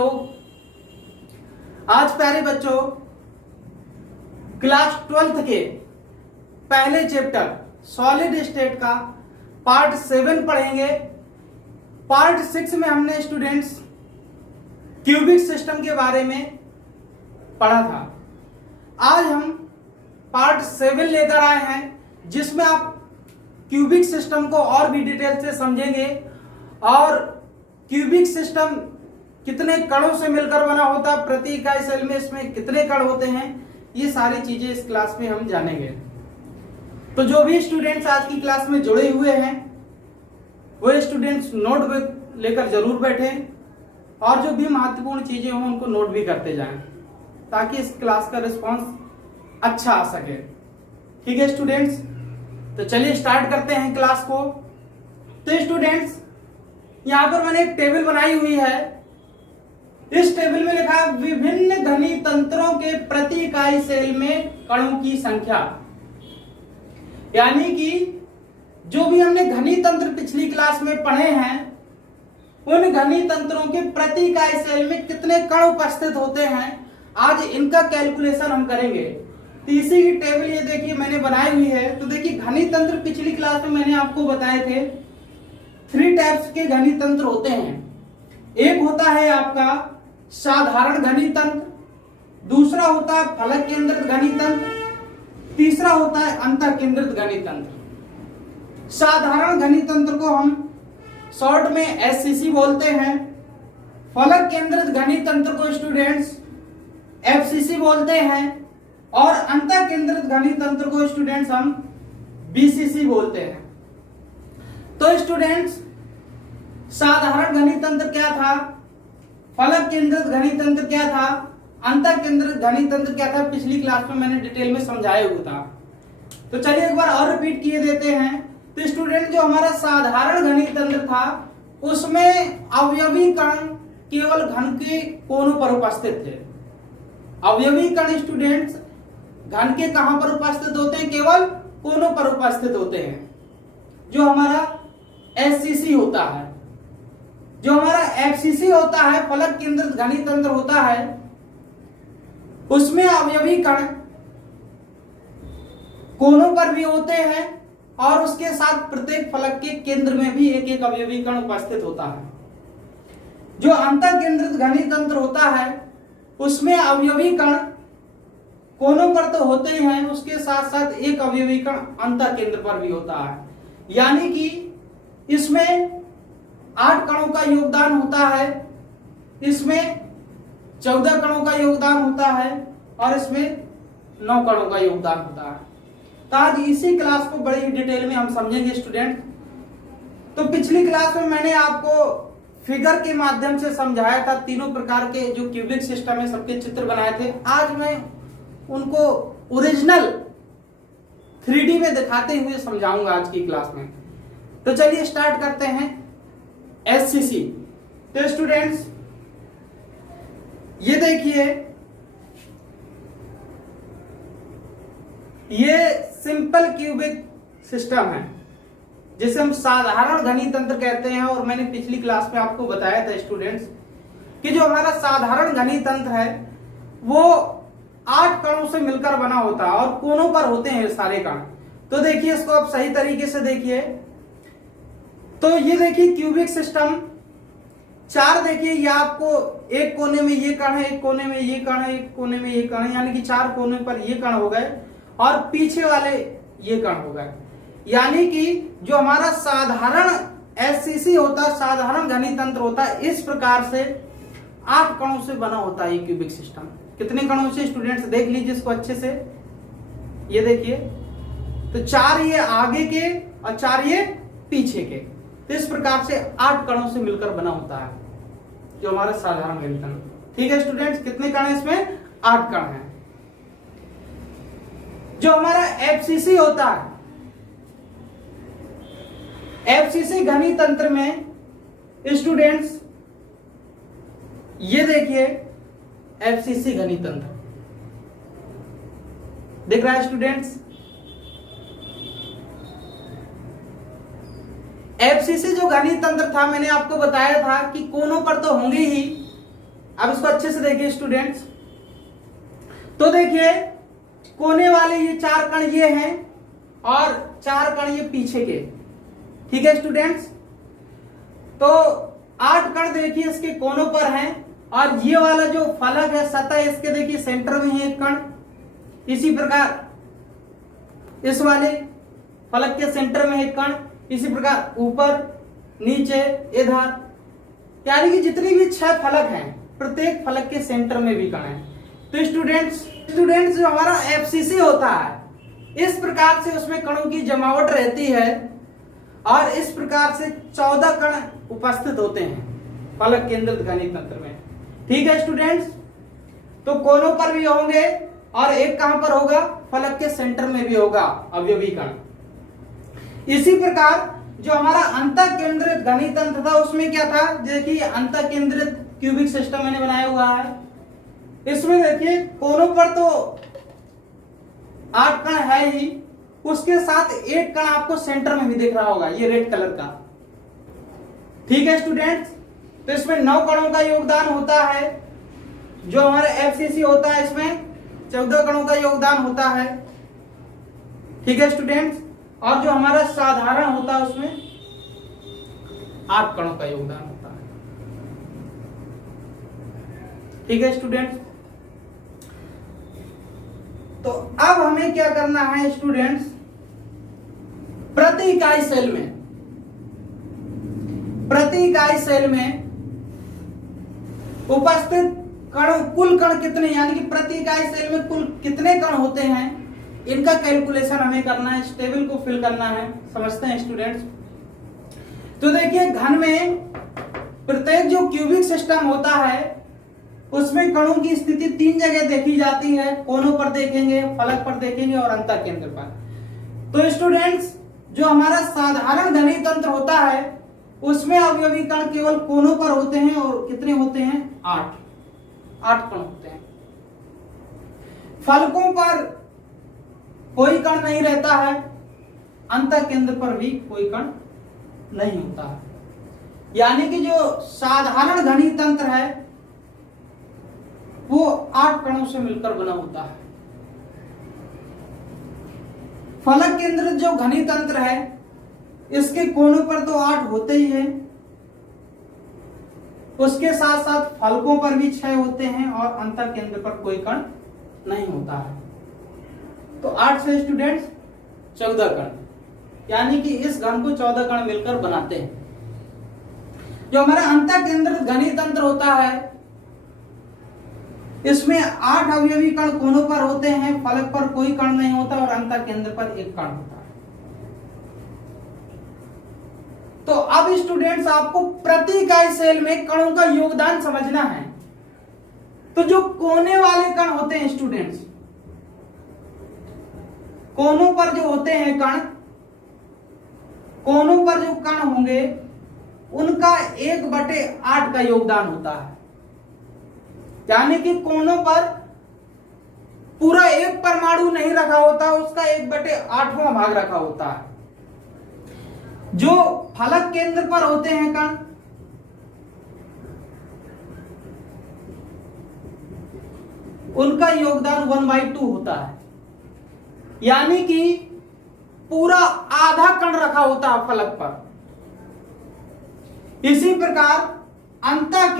लोग। आज प्यारे बच्चों क्लास 12th के पहले चैप्टर सॉलिड स्टेट का पार्ट 7 पढ़ेंगे। पार्ट 6 में हमने स्टूडेंट्स क्यूबिक सिस्टम के बारे में पढ़ा था। आज हम पार्ट 7 लेकर आए हैं जिसमें आप क्यूबिक सिस्टम को और भी डिटेल से समझेंगे और क्यूबिक सिस्टम कितने कणों से मिलकर बना होता है, प्रति इकाई सेल में इसमें कितने कण होते हैं, ये सारी चीजें इस क्लास में हम जानेंगे। तो जो भी स्टूडेंट्स आज की क्लास में जुड़े हुए हैं वो स्टूडेंट्स नोटबुक लेकर जरूर बैठें और जो भी महत्वपूर्ण चीजें हों उनको नोट भी करते जाएं ताकि इस क्लास का रिस्पांस अच्छा आ सके। ठीक है स्टूडेंट्स, तो चलिए स्टार्ट करते हैं क्लास को। तो स्टूडेंट्स यहां पर मैंने एक टेबल बनाई हुई है। इस टेबल में लिखा है विभिन्न घनी तंत्रों के प्रति इकाई सेल में कणों की संख्या। यानी कि जो भी हमने घनी तंत्र पिछली क्लास में पढ़े हैं उन घनी तंत्रों के प्रति इकाई सेल में कितने कण उपस्थित होते हैं, आज इनका कैलकुलेशन हम करेंगे। तो इसी की टेबल ये देखिए मैंने बनाई हुई है। तो देखिए घनी तंत्र पिछली क्लास में मैंने आपको बताए थे 3 टाइप्स के घनी तंत्र होते हैं। एक होता है आपका साधारण घनी तंत्र, दूसरा होता है फलक केंद्रित घनी तंत्र, तीसरा होता है अंतः केंद्रित घनी तंत्र। साधारण घनी तंत्र को हम शॉर्ट में एससीसी बोलते हैं, फलक केंद्रित घनी तंत्र को स्टूडेंट्स एफसीसी बोलते हैं और अंतः केंद्रित घनी तंत्र को स्टूडेंट्स हम बीसीसी बोलते हैं। तो स्टूडेंट्स साधारण घनी तंत्र क्या था, फलक केंद्रित घनी तंत्र क्या था, अंतः केंद्रित घनी तंत्र क्या था, पिछली क्लास में मैंने डिटेल में समझाया हुआ था। तो चलिए एक बार और रिपीट किए देते हैं। तो स्टूडेंट जो हमारा साधारण घनी तंत्र था उसमें अवयवी कण केवल घन के कोनों पर उपस्थित थे। अवयवी कण स्टूडेंट्स घन के कहां पर उपस्थित होते हैं, केवल कोनों पर उपस्थित होते हैं। जो हमारा एससीसी होता है, जो हमारा एफसीसी होता है, फलक केंद्रित घनी तंत्र होता है, उसमें अवयवी कण कोनों पर भी होते हैं और उसके साथ प्रत्येक फलक के केंद्र में भी एक एक अवयवी कण उपस्थित होता है। जो अंतः केंद्रित घनी तंत्र होता है उसमें अवयवी कण कोनों पर तो होते हैं, उसके साथ साथ एक अवयवी कण अंतः केंद्र पर भी होता है। यानी कि इसमें 8 कणों का योगदान होता है, इसमें 14 कणों का योगदान होता है और इसमें 9 कणों का योगदान होता है। तो आज इसी क्लास को बड़ी डिटेल में हम समझेंगे स्टूडेंट। तो पिछली क्लास में मैंने आपको फिगर के माध्यम से समझाया था, तीनों प्रकार के जो क्यूबिक सिस्टम है सबके चित्र बनाए थे। आज मैं उनको ओरिजिनल 3D में दिखाते हुए समझाऊंगा आज की क्लास में। तो चलिए स्टार्ट करते हैं एससीसी। तो स्टूडेंट्स ये देखिए, ये सिंपल क्यूबिक सिस्टम है जिसे हम साधारण घनी तंत्र कहते हैं। और मैंने पिछली क्लास में आपको बताया था स्टूडेंट्स कि जो हमारा साधारण घनी तंत्र है वो 8 कणों से मिलकर बना होता है और कोनों पर होते हैं सारे कण। तो देखिए इसको आप सही तरीके से देखिए। तो ये देखिए क्यूबिक सिस्टम 4, देखिए ये आपको एक कोने में ये कण है, एक कोने में ये कण है, एक कोने में ये कण है, यानी कि 4 कोने पर ये कण हो गए और पीछे वाले ये कण हो गए। यानी कि जो हमारा साधारण एससीसी होता है, साधारण घनी तंत्र होता है, इस प्रकार से 8 कणों से बना होता है ये क्यूबिक सिस्टम। कितने कणों से स्टूडेंट्स देख लीजिए इसको अच्छे से। ये देखिए तो 4 ये आगे के और 4 ये पीछे के। तो इस प्रकार से 8 कणों से मिलकर बना होता है जो हमारा साधारण घनी तंत्र। ठीक है स्टूडेंट्स, कितने कण है इसमें, 8 कण है। जो हमारा एफसीसी होता है, एफसीसी घनी तंत्र में स्टूडेंट्स ये देखिए एफसीसी घनी तंत्र दिख रहा है स्टूडेंट्स। एफसीसी जो घनी तंत्र था मैंने आपको बताया था कि कोनों पर तो होंगे ही, अब इसको अच्छे से देखिए स्टूडेंट्स। तो देखिए कोने वाले ये 4 कण ये हैं और 4 कण ये पीछे के, ठीक है स्टूडेंट्स। तो 8 कण देखिए इसके कोनों पर हैं और ये वाला जो फलक है सतह इसके देखिए सेंटर में है एक कण। इसी प्रकार इस वाले फलक के सेंटर में एक कण, इसी प्रकार ऊपर नीचे इधर, यानी कि जितनी भी 6 फलक हैं प्रत्येक फलक के सेंटर में भी कण है। तो स्टूडेंट्स जो हमारा एफसीसी होता है इस प्रकार से उसमें कणों की जमावट रहती है और इस प्रकार से 14 कण उपस्थित होते हैं फलक केंद्रित घनीय तंत्र में, ठीक है स्टूडेंट्स। तो कोनों पर भी होंगे और एक कहां पर होगा, फलक के सेंटर में भी होगा अवयवी कण। इसी प्रकार जो हमारा अंतः केंद्रित घनीय तंत्र था उसमें क्या था, देखिए अंतः केंद्रित क्यूबिक सिस्टम मैंने बनाया हुआ है। इसमें देखिए कोनों पर तो 8 कण है ही, उसके साथ एक कण आपको सेंटर में भी दिख रहा होगा, ये रेड कलर का, ठीक है स्टूडेंट्स। तो इसमें 9 कणों का योगदान होता है। जो हमारे एफसीसी होता है इसमें 14 कणों का योगदान होता है, ठीक है स्टूडेंट्स। और जो हमारा साधारण होता है उसमें 8 कणों का योगदान होता है, ठीक है स्टूडेंट्स। तो अब हमें क्या करना है स्टूडेंट्स, प्रति इकाई सेल में उपस्थित कण, कुल कण कितने, यानी कि प्रति इकाई सेल में कुल कितने कण होते हैं इनका कैलकुलेशन हमें करना है, इस टेबल को फिल करना है। समझते हैं स्टूडेंट्स। तो देखिए घन में प्रत्येक जो क्यूबिक सिस्टम होता है उसमें कणों की स्थिति 3 जगह देखी जाती है, कोनों पर देखेंगे, फलक पर देखेंगे और अंतः केंद्र पर। तो स्टूडेंट्स जो हमारा साधारण घनीय तंत्र होता है उसमें अवयवी कण केवल कोनों पर होते हैं और कितने होते हैं, 8 कण होते हैं। फलकों पर कोई कण नहीं रहता है, अंतः केंद्र पर भी कोई कण नहीं होता है, यानी कि जो साधारण घनीय तंत्र है वो 8 कणों से मिलकर बना होता है। फलक केंद्रित जो घनीय तंत्र है इसके कोनों पर तो 8 होते ही हैं, उसके साथ साथ फलकों पर भी 6 होते हैं और अंतः केंद्र पर कोई कण नहीं होता है। तो 8 से स्टूडेंट्स 14 कण, यानी कि इस घन को 14 कण मिलकर बनाते हैं। जो हमारा अंतः केंद्रित घनीय तंत्र होता है इसमें 8 अवयवी कण कोनों पर होते हैं, फलक पर कोई कण नहीं होता और अंतः केंद्र पर एक कण होता है। तो अब स्टूडेंट्स आपको प्रति इकाई सेल में कणों का योगदान समझना है। तो जो कोने वाले कण होते हैं स्टूडेंट्स, कोनों पर जो होते हैं कण, कोनों पर जो कण होंगे उनका 1/8 का योगदान होता है, यानी कि कोनों पर पूरा एक परमाणु नहीं रखा होता, उसका 1/8वां भाग रखा होता है। जो फलक केंद्र पर होते हैं कण उनका योगदान 1/2 होता है, यानी कि पूरा आधा कण रखा होता है फलक पर। इसी प्रकार अंतः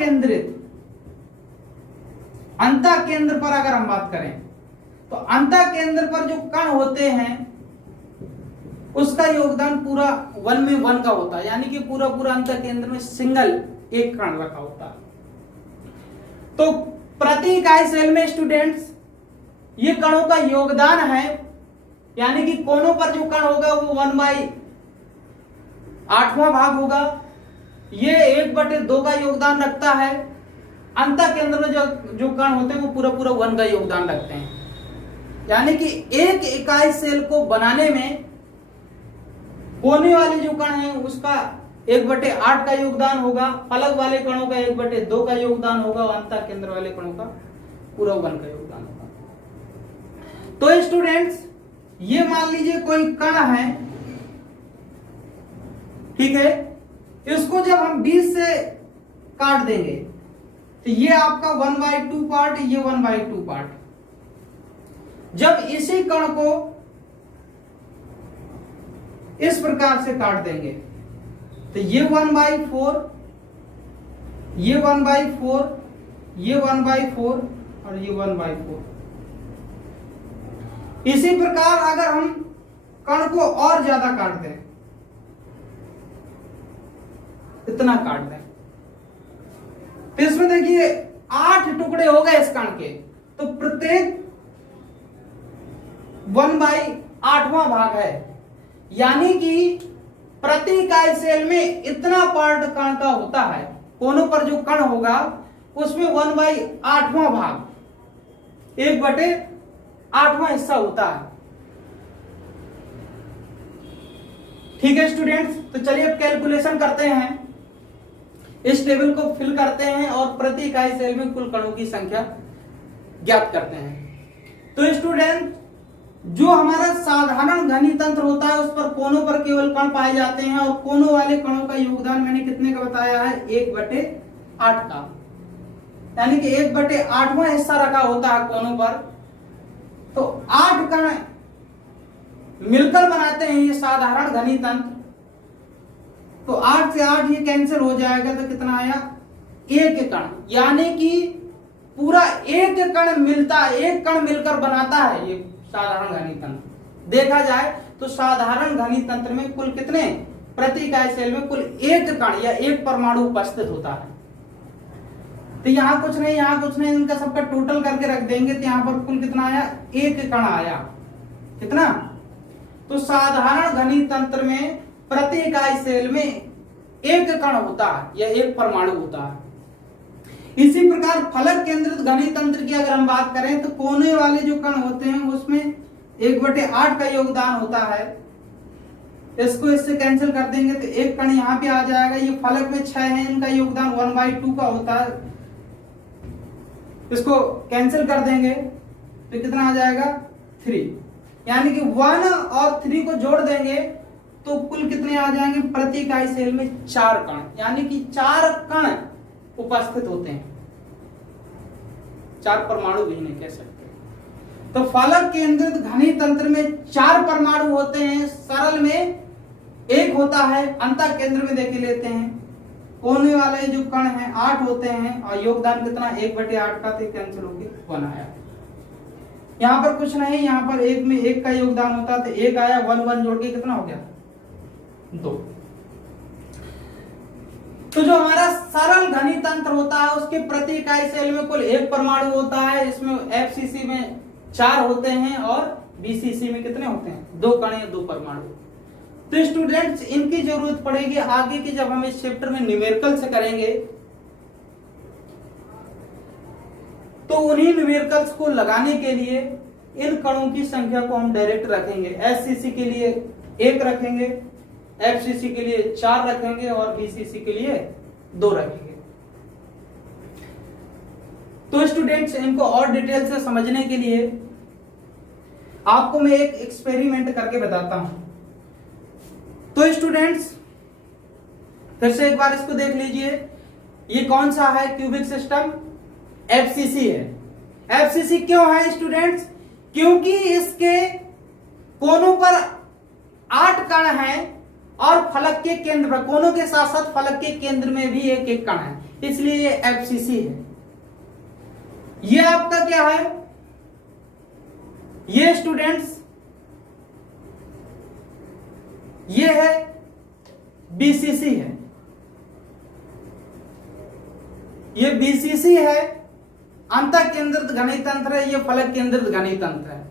केंद्र पर अगर हम बात करें तो अंतः केंद्र पर जो कण होते हैं उसका योगदान पूरा 1 में 1 का होता है, यानी कि पूरा अंतः केंद्र में सिंगल एक कण रखा होता है। तो प्रति इकाई सेल में स्टूडेंट्स ये कणों का योगदान है, यानी कि कोनों पर जो कण होगा वो 1/8वां भाग होगा, ये 1/2 का योगदान रखता है। अंतः केंद्र में जो कण होते हैं वो पूरा 1 का योगदान रखते हैं, यानी कि एक इकाई सेल को बनाने में कोने वाले जो कण हैं उसका 1/8 का योगदान होगा, फलक वाले कणों का 1/2 का योगदान होगा और अंतः केंद्र वाले कणों का पूरा 1 का योगदान होगा। तो स्टूडेंट्स ये मान लीजिए कोई कण है, ठीक है, इसको जब हम 20 से काट देंगे तो ये आपका 1/2 पार्ट, ये 1/2 पार्ट। जब इसी कण को इस प्रकार से काट देंगे तो ये 1/4, ये 1/4, ये 1/4 और ये 1/4। इसी प्रकार अगर हम कण को और ज्यादा काट दें, इतना काट दें, तो इसमें देखिए 8 टुकड़े हो गए इस कण के, तो प्रत्येक 1/8वां भाग है, यानी कि प्रति इकाई सेल में इतना पार्ट कण का होता है। कोनों पर जो कण होगा उसमें 1/8वां भाग, 1/8वां हिस्सा होता है। ठीक है स्टूडेंट्स, तो चलिए अब कैलकुलेशन करते हैं, इस टेबल को फिल करते हैं और प्रति इकाई सेल में कुल कणों की संख्या ज्ञात करते हैं। तो स्टूडेंट, जो हमारा साधारण घनी तंत्र होता है उस पर कोनों पर केवल कण पाए जाते हैं, और कोनों वाले कणों का योगदान मैंने कितने का बताया है, 1/8 का, यानी कि 1/8वां हिस्सा रखा होता है कोनों पर। तो 8 कण मिलकर बनाते हैं ये साधारण घनी तंत्र। तो 8 से 8 ये कैंसिल हो जाएगा, तो कितना आया, 1 कण, यानी कि पूरा 1 कण मिलता, 1 कण मिलकर बनाता है ये साधारण घनी तंत्र। देखा जाए तो साधारण घनी तंत्र में कुल कितने, प्रति इकाई सेल में कुल 1 कण या 1 परमाणु उपस्थित होता है। तो यहां कुछ नहीं, यहां कुछ नहीं, इनका सबका टोटल करके रख देंगे, तो यहां पर कुल कितना आया, 1 कण आया। कितना? तो साधारण घनी तंत्र में प्रति इकाई सेल में 1 कण होता है या 1 परमाणु होता है। इसी प्रकार फलक केंद्रित घनी तंत्र की अगर हम बात करें तो कोने वाले जो कण होते हैं उसमें 1/8 का योगदान होता है। इसको इससे कैंसिल कर देंगे तो 1 कण यहां पे आ जाएगा। ये फलक में 6 है, इनका योगदान 1/2 का होता है। इसको कैंसिल कर देंगे तो कितना आ जाएगा, 3, यानी कि 1 और 3 को जोड़ देंगे तो कुल कितने आ जाएंगे, प्रति इकाई सेल में 4 कण, यानी कि 4 कण उपस्थित होते हैं, 4 परमाणु भी नहीं कह सकते। तो फलक केंद्रित घनी तंत्र में 4 परमाणु होते हैं, सरल में 1 होता है, अंतः केंद्र में देखे लेते हैं। कोने वाले जो कण हैं 8 होते हैं और योगदान कितना, 1/8 का, तो कैंसिल होकर 1 आया। यहां पर कुछ नहीं, यहां पर 1 में 1 का योगदान होता है तो 1 आया, 1 जोड़ के कितना हो गया, 2। तो जो हमारा सरल घनी तंत्र होता है उसके प्रति इकाई सेल में कुल 1 परमाणु होता है। इसमें एफसीसी में 4 होते हैं और बीसीसी में कितने होते हैं, 2 कण या 2 परमाणु। तो स्टूडेंट्स, इनकी जरूरत पड़ेगी आगे की, जब हम इस चैप्टर में न्यूमेरिकल से करेंगे तो उन्हीं न्यूमेरिकल्स को लगाने के लिए इन कणों की संख्या को हम डायरेक्ट रखेंगे। एससीसी के लिए 1 रखेंगे, एफसीसी के लिए 4 रखेंगे और बीसीसी के लिए 2 रखेंगे। तो स्टूडेंट्स, इनको और डिटेल से समझने के लिए आपको मैं एक एक्सपेरिमेंट करके बताता हूं। तो स्टूडेंट्स, फिर से एक बार इसको देख लीजिए, ये कौन सा है, क्यूबिक सिस्टम, एफसीसी है। एफसीसी क्यों है स्टूडेंट्स, क्योंकि इसके कोनों पर 8 कण हैं और फलक के केंद्र पर, कोनों के साथ साथ फलक के केंद्र में भी एक कण है, इसलिए ये एफसीसी है। ये आपका क्या है, ये स्टूडेंट्स ये है बीसीसी है, ये बीसीसी है, अंतः केंद्रित घनी तंत्र है, ये फलक केंद्रित घनी तंत्र है।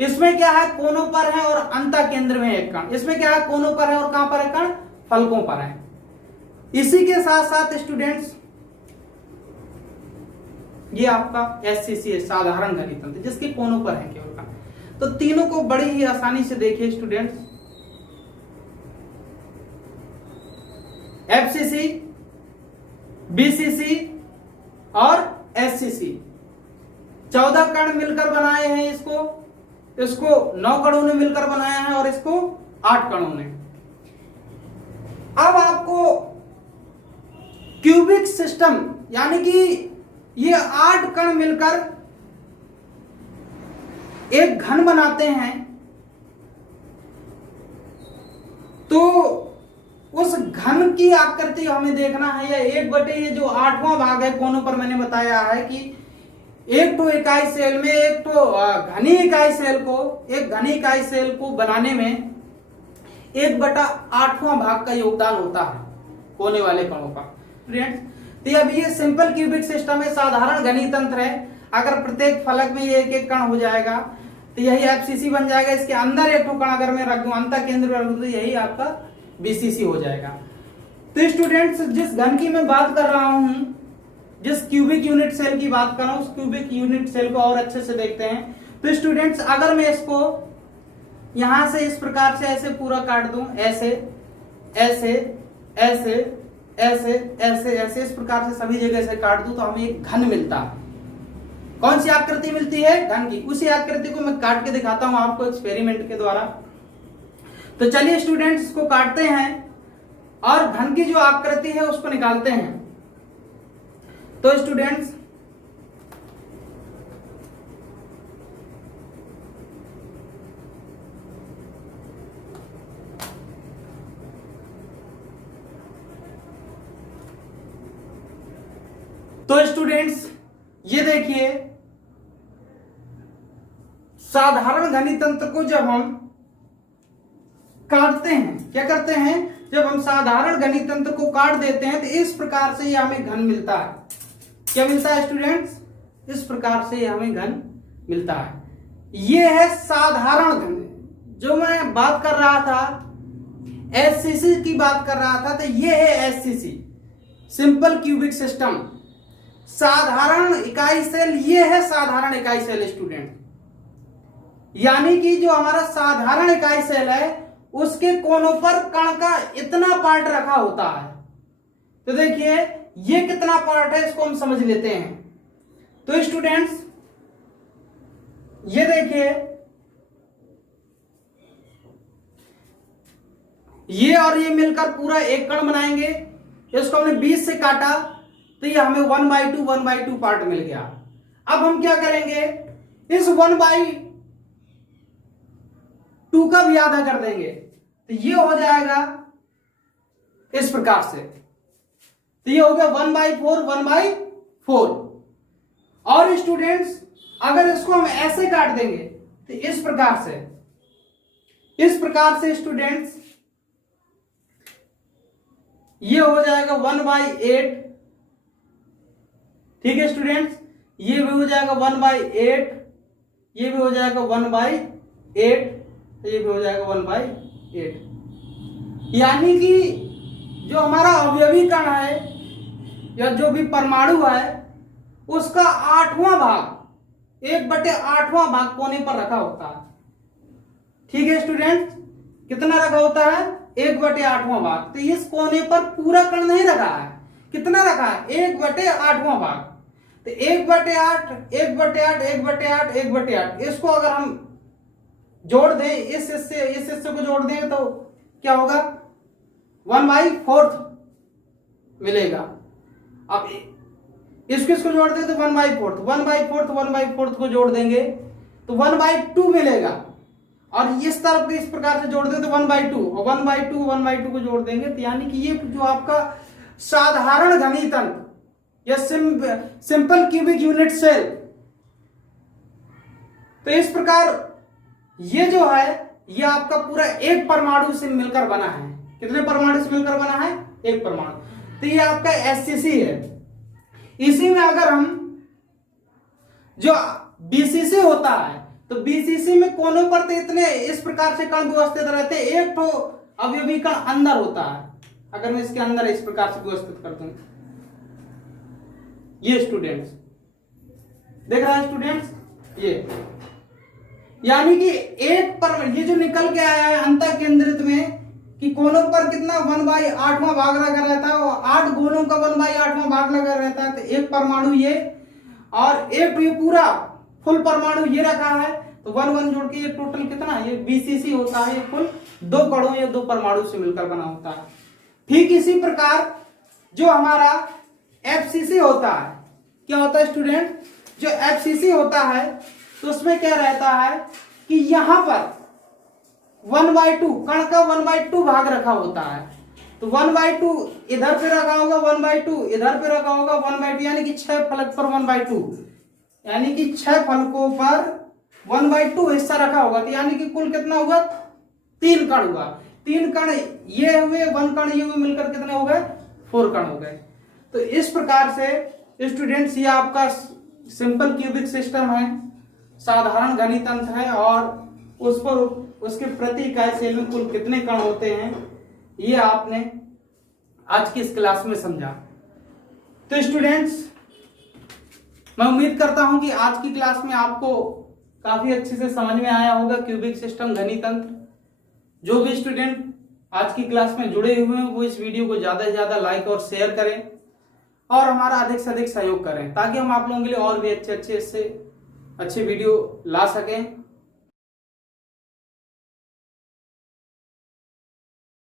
इसमें क्या है, कोनों पर है और अंतः केंद्र में एक कण। इसमें क्या है, कोनों पर है और कहां पर है कण, फलकों पर है। इसी के साथ साथ स्टूडेंट्स, ये आपका एससीसी है, साधारण घनी तंत्र, जिसके कोनों पर है केवल कण। तो तीनों को बड़ी ही आसानी से देखिए स्टूडेंट्स, एफसीसी, बीसीसी और एससीसी, 14 कण मिलकर बनाए हैं इसको 9 कणों ने मिलकर बनाया है और इसको 8 कणों ने। अब आपको क्यूबिक सिस्टम यानी कि ये 8 कण मिलकर एक घन बनाते हैं, तो उस घन की आकृति हमें देखना है। या 1/, ये जो 8वां भाग है कोनों पर मैंने बताया है कि एक तो इकाई सेल में एक तो घनी इकाई सेल को बनाने में 1/8वां भाग का योगदान होता है कोने वाले कणों का। फ्रेंड्स, तो अब ये सिंपल क्यूबिक सिस्टम है, साधारण घनी तंत्र है। अगर प्रत्येक फलक में ये एक एक कण हो जाएगा तो यही एफसीसी बन जाएगा। इसके अंदर एक कण अगर मैं रख दूं, अंतः केंद्र रख दूं, तो यही आपका बीसीसी हो जाएगा। तो स्टूडेंट्स, जिस घन की मैं बात कर रहा हूं, जिस क्यूबिक यूनिट सेल की बात कर रहा हूं, उस क्यूबिक यूनिट सेल को और अच्छे से देखते हैं। तो स्टूडेंट्स, अगर मैं इसको यहां से इस प्रकार से ऐसे पूरा काट दूं, ऐसे ऐसे ऐसे ऐसे ऐसे ऐसे इस प्रकार से सभी जगह से काट दूं, तो हमें एक घन मिलता है। कौन सी आकृति मिलती है? घन की। उसी आकृति को मैं काट के दिखाता हूं आपको एक्सपेरिमेंट के द्वारा। तो चलिए स्टूडेंट्स, इसको काटते हैं और घन की जो आकृति है उसको निकालते हैं। तो स्टूडेंट्स, ये देखिए, साधारण घनी तंत्र को जब हम काटते हैं, क्या करते हैं, जब हम साधारण घनी तंत्र को काट देते हैं तो इस प्रकार से ये हमें घन मिलता है। क्या मिलता है स्टूडेंट्स? इस प्रकार से हमें घन मिलता है। ये है साधारण घन। जो मैं बात कर रहा था, एससीसी की बात कर रहा था, तो ये है एससीसी, सिंपल क्यूबिक सिस्टम। साधारण इकाई सेल, ये है साधारण इकाई सेल स्टूडेंट। यानी कि जो हमारा साधारण इकाई सेल है उसके कोनों पर कण का इतना पार्ट रखा होता है। तो देखिए ये कितना पार्ट है, इसको हम समझ लेते हैं। तो स्टूडेंट्स, ये देखिए, ये और ये मिलकर पूरा एक कण बनाएंगे। इसको हमने 20 से काटा तो ये हमें 1/2 पार्ट मिल गया। अब हम क्या करेंगे, इस 1/2 का भी आधा कर देंगे, तो ये हो जाएगा इस प्रकार से। तो ये हो गया 1/4। और स्टूडेंट्स, अगर इसको हम ऐसे काट देंगे तो इस प्रकार से स्टूडेंट्स, ये हो जाएगा 1/8। ठीक है स्टूडेंट्स, ये भी हो जाएगा 1/8, ये भी हो जाएगा 1/8, ये भी हो जाएगा 1/8। यानी कि जो हमारा अवयवी कण है या जो भी परमाणु है उसका 8वां भाग, 1/8वां भाग कोने पर रखा होता है। ठीक है स्टूडेंट्स, कितना रखा होता है? 1/8वां भाग। तो इस कोने पर पूरा कण नहीं रखा है, कितना रखा है? 1/8वां भाग। तो 1/8, 1/8 इसको अगर हम जोड़ दें, इस हिस्से को जोड़ दें तो क्या होगा? 1/4 मिलेगा। अब इसको जोड़ दें तो 1/4 को जोड़ देंगे तो 1/2 मिलेगा। और इस तरफ इस प्रकार से जोड़ दें तो 1/2, और 1/2 को जोड़ देंगे तो यानी कि ये जो आपका साधारण घनी तंत्र या सिंपल क्यूबिक यूनिट सेल, तो इस प्रकार ये जो है ये आपका पूरा एक परमाणु से मिलकर बना है। कितने परमाणु से मिलकर बना है? एक परमाणु। तो ये आपका एससीसी है। इसी में अगर हम जो बीसीसी होता है तो बीसीसी में कोनों पर तो इतने इस प्रकार से कण व्यवस्थित रहते हैं, एक तो अवयवी कण अंदर होता है। अगर मैं इसके अंदर इस प्रकार से व्यवस्थित कर दूं, ये स्टूडेंट्स देख रहा है स्टूडेंट्स, ये यानी कि एक पर ये जो निकल के आया है अंतः केंद्रित में कि कोनों पर कितना 1/8वां भाग लगा रहता है, और 8 गोलों का 1/8वां भाग लगा रहता है। तो एक परमाणु ये और एक ये पूरा फुल परमाणु ये रखा है, तो 1 जोड़ के ये टोटल कितना, ये बीसीसी होता है। ये कुल 2 कणों या 2 परमाणु से मिलकर बना होता है। ठीक इसी प्रकार जो हमारा एफसीसी होता है, क्या होता है स्टूडेंट, जो एफसीसी होता है तो उसमें क्या रहता है कि यहां पर 1/2 कण का 1/2 भाग रखा होता है। तो 1/2 इधर पे रखा होगा, 1/2 इधर पे रखा होगा, 1/2 यानी कि 6 फलक पर 1/2, यानी कि 6 फलकों पर 1/2 हिस्सा रखा होगा। तो यानी कि कुल कितना हुआ, 3 कण हुआ। 3 कण ये हुए, 1 कण ये हुए, मिलकर कितने हो गए, 4 कण हो गए। तो इस प्रकार से स्टूडेंट्स ये आपका सिंपल क्यूबिक सिस्टम है, साधारण घनी तंत्र है, और उस पर उसके प्रति इकाई सेल में कुल कितने कण होते हैं ये आपने आज की इस क्लास में समझा। तो स्टूडेंट्स मैं उम्मीद करता हूं कि आज की क्लास में आपको काफी अच्छे से समझ में आया होगा क्यूबिक सिस्टम, घनी तंत्र। जो भी स्टूडेंट आज की क्लास में जुड़े हुए हैं वो इस वीडियो को ज्यादा से ज्यादा लाइक और शेयर करें और हमारा अधिक से अधिक सहयोग करें, ताकि हम आप लोगों के लिए और भी अच्छे वीडियो ला सकें।